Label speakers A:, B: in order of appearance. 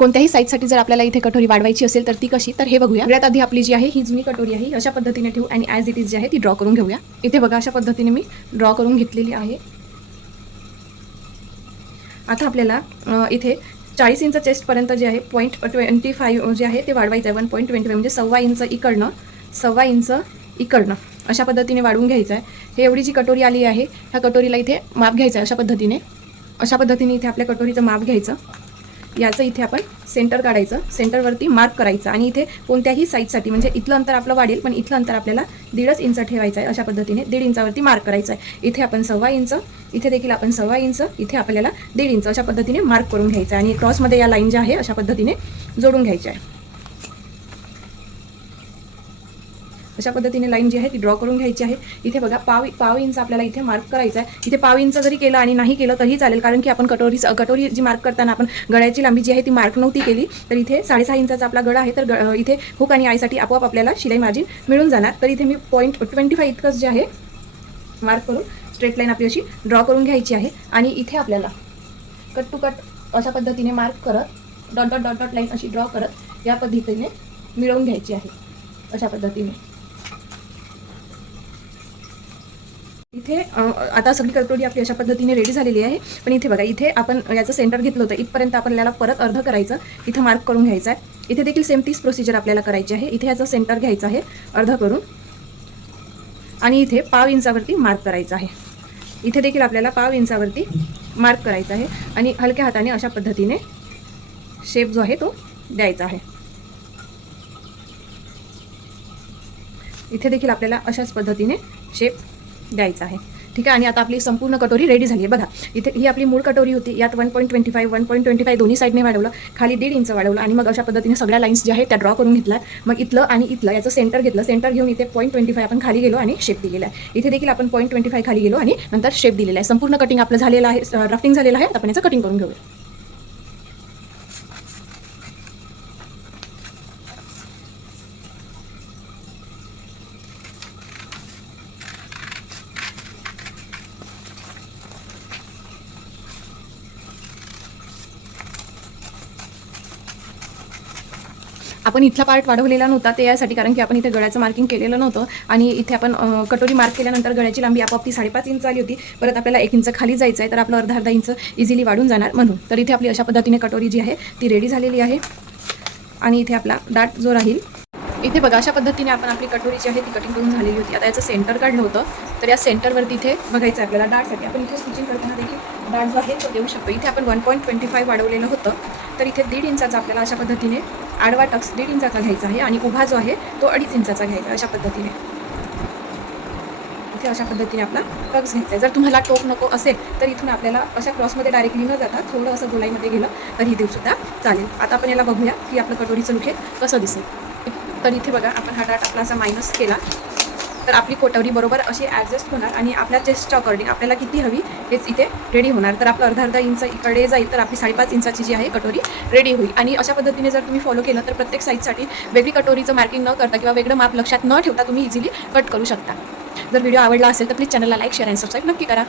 A: कोणत्याही साईजसाठी जर आपल्याला इथे कटोरी वाढवायची असेल तर ती कशी? तर हे बघूया. सगळ्यात आधी आपली जी आहे ही जुनी कटोरी आहे. अशा पद्धतीने ठेवू आणि ॲज इट इज जी आहे ती ड्रॉ करून घेऊया. इथे बघा अशा पद्धतीने मी ड्रॉ करून घेतलेली आहे. आता आपल्याला इथे चाळीस इंच चेस्टपर्यंत जे आहे पॉईंट ट्वेंटी फाईव्ह जे आहे ते वाढवायचं आहे. वन पॉईंट ट्वेंटी फाईव्ह म्हणजे सव्वा इंच इकडनं सव्वा इंच इकडनं. अशा पद्धतीने वाढवून घ्यायचं आहे. हे एवढी जी कटोरी आली आहे ह्या कटोरीला इथे माप घ्यायचं आहे अशा पद्धतीने. अशा पद्धतीने इथे आपल्या कटोरीचं माप घ्यायचं. याचं इथे आपण सेंटर काढायचं. सेंटरवरती मार्क करायचं. आणि इथे कोणत्याही साईजसाठी म्हणजे इथलं अंतर आपलं वाढेल पण इथलं अंतर आपल्याला दीडच इंच ठेवायचं आहे अशा पद्धतीने दीड इंचावरती मार्क करायचं आहे. इथे आपण सव्वा इंच इथे देखील आपण सव्वा इंच इथे आपल्याला दीड इंच अशा पद्धतीने मार्क करून घ्यायचं आहे. आणि क्रॉसमध्ये या लाईन ज्या आहे अशा पद्धतीने जोडून घ्यायच्या आहे. अशा पद्धतीने लाईन जी आहे ती ड्रॉ करून घ्यायची आहे. इथे बघा पाव पाव इंच आपल्याला इथे मार्क करायचा आहे इथे पाव इंच जरी केलं आणि नाही केलं तरी चालेल कारण की आपण कटोरी कटोरी जी मार्क करताना आपण गळ्याची लांबी जी आहे ती मार्क नव्हती केली तर इथे साडेसहा इंचाचा आपला गळा आहे तर ग- इथे हुक आणि आईसाठी आपोआप आपल्याला शिलाई मार्जिन मिळून जाणार. तर इथे मी पॉईंट ट्वेंटी फाय इतकंच जे आहे मार्क करून स्ट्रेट लाईन आपली अशी ड्रॉ करून घ्यायची आहे. आणि इथे आपल्याला कट टू कट अशा पद्धतीने मार्क करत dot dot dot dot line अशी ड्रॉ करत या पद्धतीने मिळवून घ्यायची आहे. अशा पद्धतीने. इथे आता सगळी कटोरी आपली अशा पद्धतीने रेडी झालेली आहे. पण इथे बघा इथे आपण याचं सेंटर घेतलं होतं. इथपर्यंत आपल्याला परत अर्ध करायचं. इथं मार्क करून घ्यायचं आहे. इथे देखील सेम तीच प्रोसिजर आपल्याला करायची आहे. इथे याचं सेंटर घ्यायचं आहे अर्ध करून. आणि इथे पाव इंचावरती मार्क करायचं आहे. इथे देखील आपल्याला पाव इंचावरती मार्क करायचं आहे. आणि हलक्या हाताने अशा पद्धतीने शेप जो आहे तो द्यायचा आहे. इथे देखील आपल्याला अशाच पद्धतीने शेप द्यायचा आहे. ठीक आहे? आणि आता आपली संपूर्ण कटोरी रेडी झाली आहे. बघा इथे ही आपली मूळ कटोरी होती. यात one point twenty five one point twenty five दोन्ही साईडने वाढवलं. खाली दीड इंच वाढवलं. आणि मग अशा पद्धतीने सगळ्या लाईन्स ज्या आहेत त्या ड्रॉ करून घेतल्या. मग इथलं आणि इथलं याचं सेंटर घेतलं. सेंटर घेऊन इथे पॉईंट ट्वेंटी फाय आपण खाली गेलो आणि शेप दिलेला आहे. इथे देखील आपण पॉईंट ट्वेंटी फाय खाली गेलो आणि नंतर शेप दिलेला आहे. संपूर्ण कटिंग आपलं झालेलं आहे राफ्टिंग झालेलं आहे. आपण याचं कटिंग करून घेऊया. आपण इथला पार्ट वाढवलेला नव्हता ते यासाठी कारण की आपण इथे गळ्याचं मार्किंग केलेलं नव्हतं. आणि इथे आपण कटोरी मार्क केल्यानंतर गळ्याची लांबी आपोआप ती साडेपाच इंच आली होती. परत आपल्याला एक इंच खाली जायचं आहे तर आपलं अर्धा अर्धा इंच इझिली वाढून जाणार म्हणून. तर इथे आपली अशा पद्धतीने कटोरी जी आहे ती रेडी झालेली आहे. आणि इथे आपला दाट जो राहील इथे बघा अशा पद्धतीने आपण आपली कटोरी जी आहे ती कटिंग करून झालेली होती. आता याचं सेंटर काढलं होतं. तर या सेंटरवरती इथे बघायचं आहे आपल्याला डाटसाठी आपण इथे स्टिचिंग करताना देखील डाट जो आहे तो देऊ शकतो. इथे आपण वन पॉईंट ट्वेंटी फाय वाढवलेलं होतं. तर इथे दीड इंचाचा आपल्याला अशा पद्धतीने आडवा टक्स दीड इंचाचा घ्यायचा आहे आणि उभा जो आहे तो अडीच इंचाचा घ्यायचा अशा पद्धतीने. इथे अशा पद्धतीने आपला टक्स घ्यायचा आहे. जर तुम्हाला टोक नको असेल तर इथून आपल्याला अशा क्रॉसमध्ये डायरेक्टली न जाता थोडं असं गोलाईमध्ये गेलं तरी देऊसुद्धा चालेल. आता आपण याला बघूया की आपलं कटोरीचं लुक कसं दिसेल. तर इथे बघा आपण हा डाट आपला असा मायनस केला. तर आपली कोटवरी बरोबर अशी ॲडजस्ट होणार आणि आपल्या चेस्टच्या अकॉर्डिंग आपल्याला किती हवी हेच इथे रेडी होणार. तर आपलं अर्धा अर्धा इंच इकडे जाईल तर आपली साडेपाच इंचाची जी आहे कटोरी रेडी होईल. आणि अशा पद्धतीने जर तुम्ही फॉलो केलं तर प्रत्येक साईजसाठी वेगळी कटोरीचं मार्किंग न करता किंवा वेगळं माप लक्षात न ठेवता तुम्ही इझिली कट करू शकता. जर व्हिडिओ आवडला असेल तर प्लीज चॅनलला लाईक शेअर अँड सबस्क्राईब नक्की करा.